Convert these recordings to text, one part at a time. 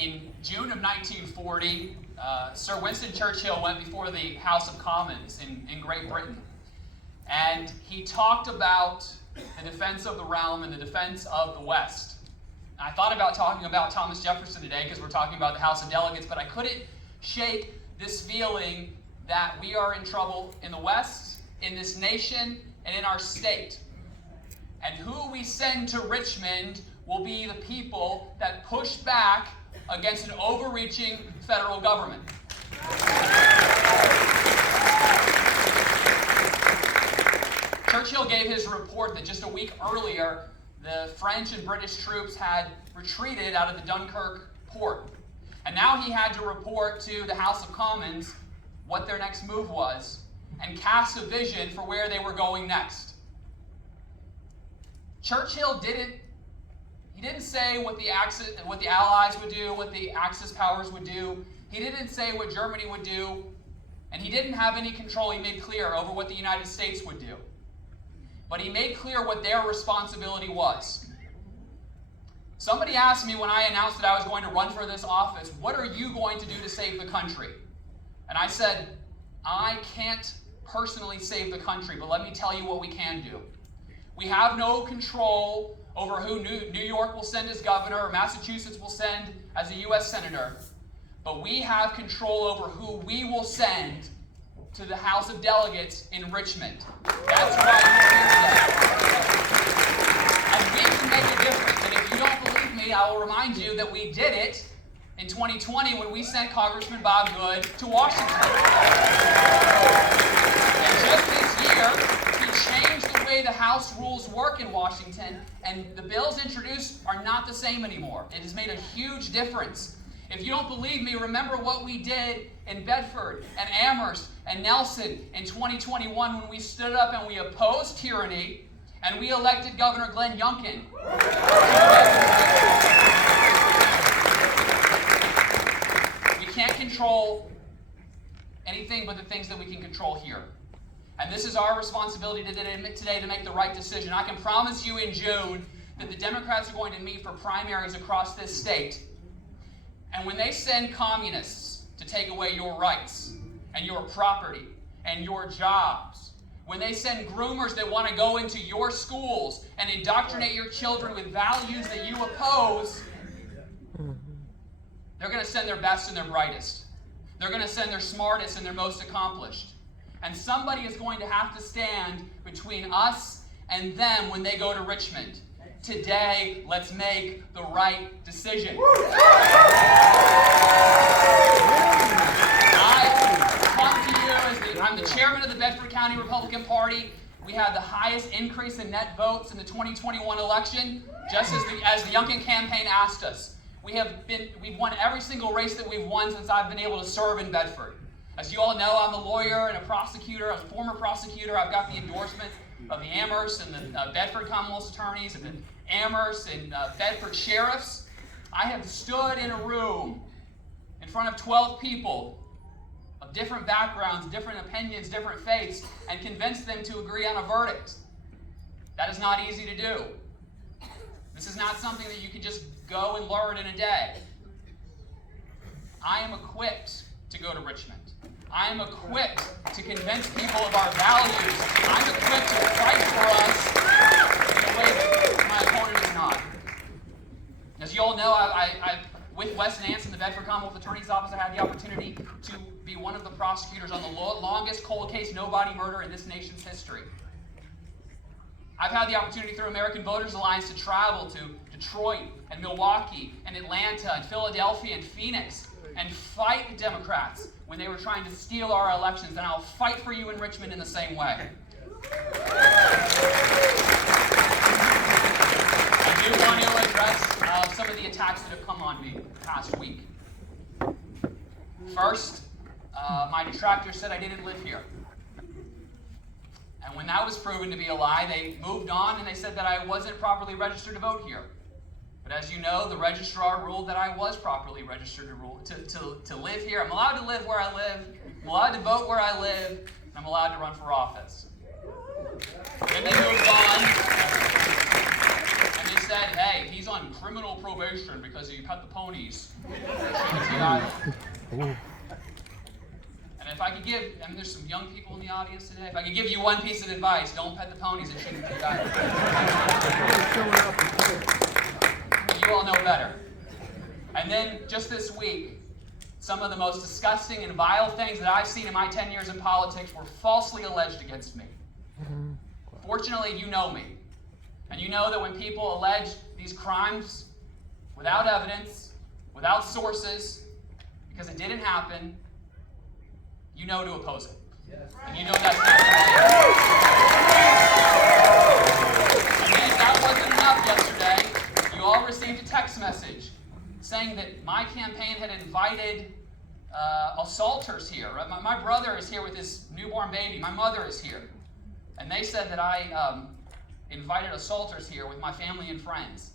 In June of 1940, Sir Winston Churchill went before the House of Commons in Great Britain. And he talked about the defense of the realm and the defense of the West. I thought about talking about Thomas Jefferson today because we're talking about the House of Delegates, but I couldn't shake this feeling that we are in trouble in the West, in this nation, and in our state. And who we send to Richmond will be the people that push back against an overreaching federal government. Churchill gave his report that just a week earlier, the French and British troops had retreated out of the Dunkirk port. And now he had to report to the House of Commons what their next move was and cast a vision for where they were going next. Churchill didn't say what the Allies would do, what the Axis powers would do. He didn't say what Germany would do, and he didn't have any control. He made clear over what the United States would do. But he made clear what their responsibility was. Somebody asked me when I announced that I was going to run for this office, what are you going to do to save the country? And I said, I can't personally save the country, but let me tell you what we can do. We have no control over who New York will send as governor or Massachusetts will send as a U.S. senator, but we have control over who we will send to the House of Delegates in Richmond. That's why we're here today. And we can make a difference. And if you don't believe me, I will remind you that we did it in 2020 when we sent Congressman Bob Good to Washington. And just this year, he changed the way the House rules work in Washington, and the bills introduced are not the same anymore. It has made a huge difference. If you don't believe me, remember what we did in Bedford and Amherst and Nelson in 2021 when we stood up and we opposed tyranny and we elected Governor Glenn Youngkin. We can't control anything but the things that we can control here. And this is our responsibility today to make the right decision. I can promise you in June that the Democrats are going to meet for primaries across this state. And when they send communists to take away your rights and your property and your jobs, when they send groomers that want to go into your schools and indoctrinate your children with values that you oppose, they're going to send their best and their brightest. They're going to send their smartest and their most accomplished. And somebody is going to have to stand between us and them when they go to Richmond. Today, let's make the right decision. I come to you I'm the chairman of the Bedford County Republican Party. We had the highest increase in net votes in the 2021 election, just as the Youngkin campaign asked us. We've won every single race that we've won since I've been able to serve in Bedford. As you all know, I'm a lawyer and a prosecutor. I'm a former prosecutor. I've got the endorsement of the Amherst and the Bedford Commonwealth's attorneys and the Amherst and Bedford sheriffs. I have stood in a room in front of 12 people of different backgrounds, different opinions, different faiths, and convinced them to agree on a verdict. That is not easy to do. This is not something that you can just go and learn in a day. I am equipped to go to Richmond. I am equipped to convince people of our values. I'm equipped to fight for us in a way that my opponent is not. As you all know, I with Wes Nance in the Bedford Commonwealth Attorney's Office, I had the opportunity to be one of the prosecutors on the longest cold case no-body murder in this nation's history. I've had the opportunity through American Voters Alliance to travel to Detroit and Milwaukee and Atlanta and Philadelphia and Phoenix and fight the Democrats when they were trying to steal our elections, and I'll fight for you in Richmond in the same way. I do want to address some of the attacks that have come on me the past week. First, my detractors said I didn't live here. And when that was proven to be a lie, they moved on and they said that I wasn't properly registered to vote here. But as you know, the registrar ruled that I was properly registered to live here. I'm allowed to live where I live, I'm allowed to vote where I live, and I'm allowed to run for office. Then they moved on, and they said, hey, he's on criminal probation because he pet the ponies. And if I could give, and there's some young people in the audience today, if I could give you one piece of advice, don't pet the ponies and shouldn't be done. You all know better. And then just this week, some of the most disgusting and vile things that I've seen in my 10 years in politics were falsely alleged against me. Fortunately, you know me. And you know that when people allege these crimes without evidence, without sources, because it didn't happen, you know to oppose it. Yes. And you know that's not the And then if that wasn't enough yesterday, you all received a text message saying that my campaign had invited assaulters here. My brother is here with his newborn baby. My mother is here. And they said that I invited assaulters here with my family and friends.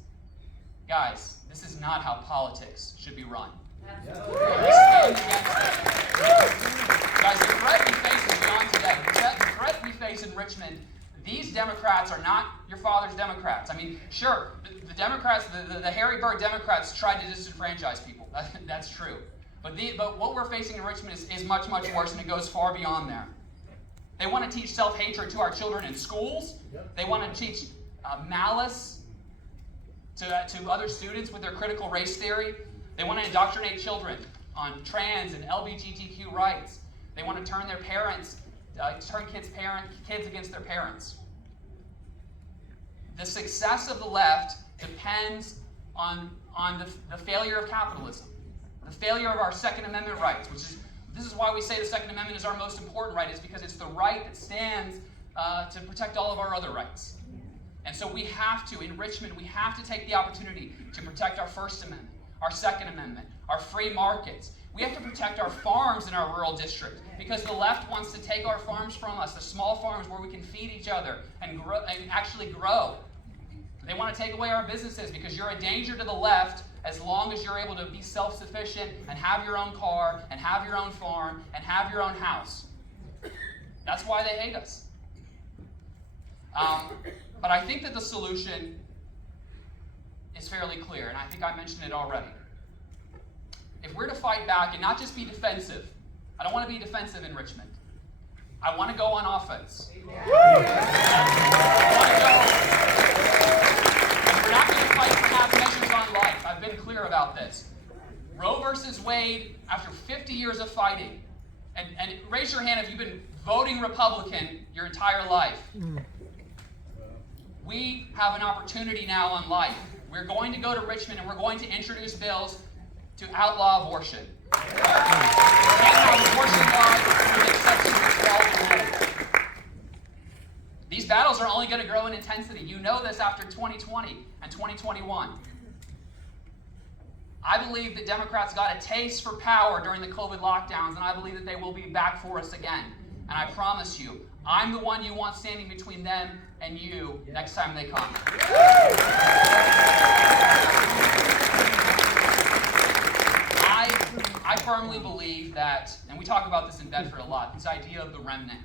Guys, this is not how politics should be run. We stand against it. Guys, the threat we face is beyond today. The threat we face in Richmond, these Democrats are not your father's Democrats. I mean, sure, the Democrats, the Harry Burg Democrats tried to disenfranchise people. That's true. But what we're facing in Richmond is much, much worse, and it goes far beyond there. They want to teach self-hatred to our children in schools. They want to teach malice to other students with their critical race theory. They want to indoctrinate children on trans and LGBTQ rights. They want to turn their parents, turn kids against their parents. The success of the left depends on the failure of capitalism, the failure of our Second Amendment rights, this is why we say the Second Amendment is our most important right, is because it's the right that stands to protect all of our other rights. And so we have to, in Richmond, we have to take the opportunity to protect our First Amendment, our Second Amendment, our free markets. We have to protect our farms in our rural district because the left wants to take our farms from us, the small farms where we can feed each other and actually grow. They want to take away our businesses because you're a danger to the left as long as you're able to be self-sufficient and have your own car and have your own farm and have your own house. That's why they hate us. But I think that the solution is fairly clear, and I think I mentioned it already. If we're to fight back and not just be defensive, I don't want to be defensive in Richmond. I want to go on offense. I want to go. And we're not going to fight for half measures on life. I've been clear about this. Roe versus Wade, after 50 years of fighting, and raise your hand if you've been voting Republican your entire life. We have an opportunity now on life. We're going to go to Richmond and we're going to introduce bills to outlaw abortion. We can't have abortion laws with exceptions to 12 rules. These battles are only going to grow in intensity. You know this after 2020 and 2021. I believe that Democrats got a taste for power during the COVID lockdowns, and I believe that they will be back for us again. And I promise you, I'm the one you want standing between them and you next time they come. I firmly believe that, and we talk about this in Bedford a lot, this idea of the remnant.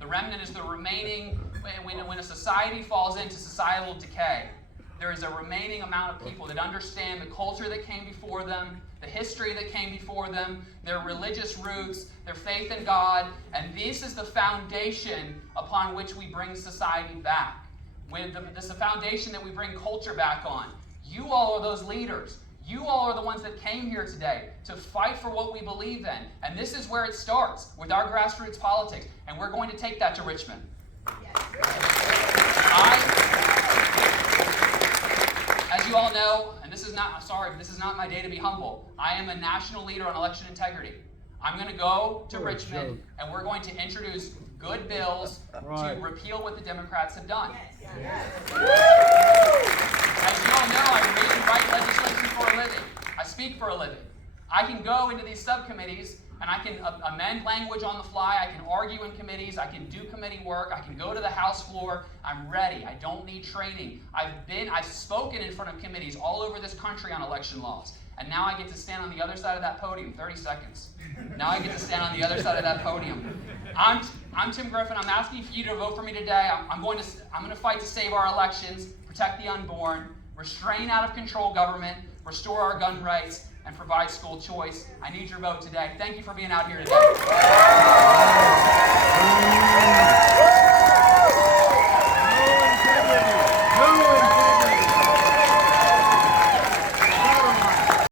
The remnant is the remaining, when a society falls into societal decay, there is a remaining amount of people that understand the culture that came before them, the history that came before them, their religious roots, their faith in God, and this is the foundation upon which we bring society back. This is the foundation that we bring culture back on. You all are those leaders. You all are the ones that came here today to fight for what we believe in. And this is where it starts, with our grassroots politics. And we're going to take that to Richmond. As you all know, and this is not my day to be humble, I am a national leader on election integrity. I'm going to go to Richmond, and we're going to introduce good bills to repeal what the Democrats have done. As you all know, I read and write legislation for a living. I speak for a living. I can go into these subcommittees and I can amend language on the fly. I can argue in committees. I can do committee work. I can go to the House floor. I'm ready. I don't need training. I've spoken in front of committees all over this country on election laws. And now I get to stand on the other side of that podium. 30 seconds. Now I get to stand on the other side of that podium. I'm Tim Griffin. I'm asking for you to vote for me today. I'm going to fight to save our elections, protect the unborn, restrain out of control government, restore our gun rights, and provide school choice. I need your vote today. Thank you for being out here today.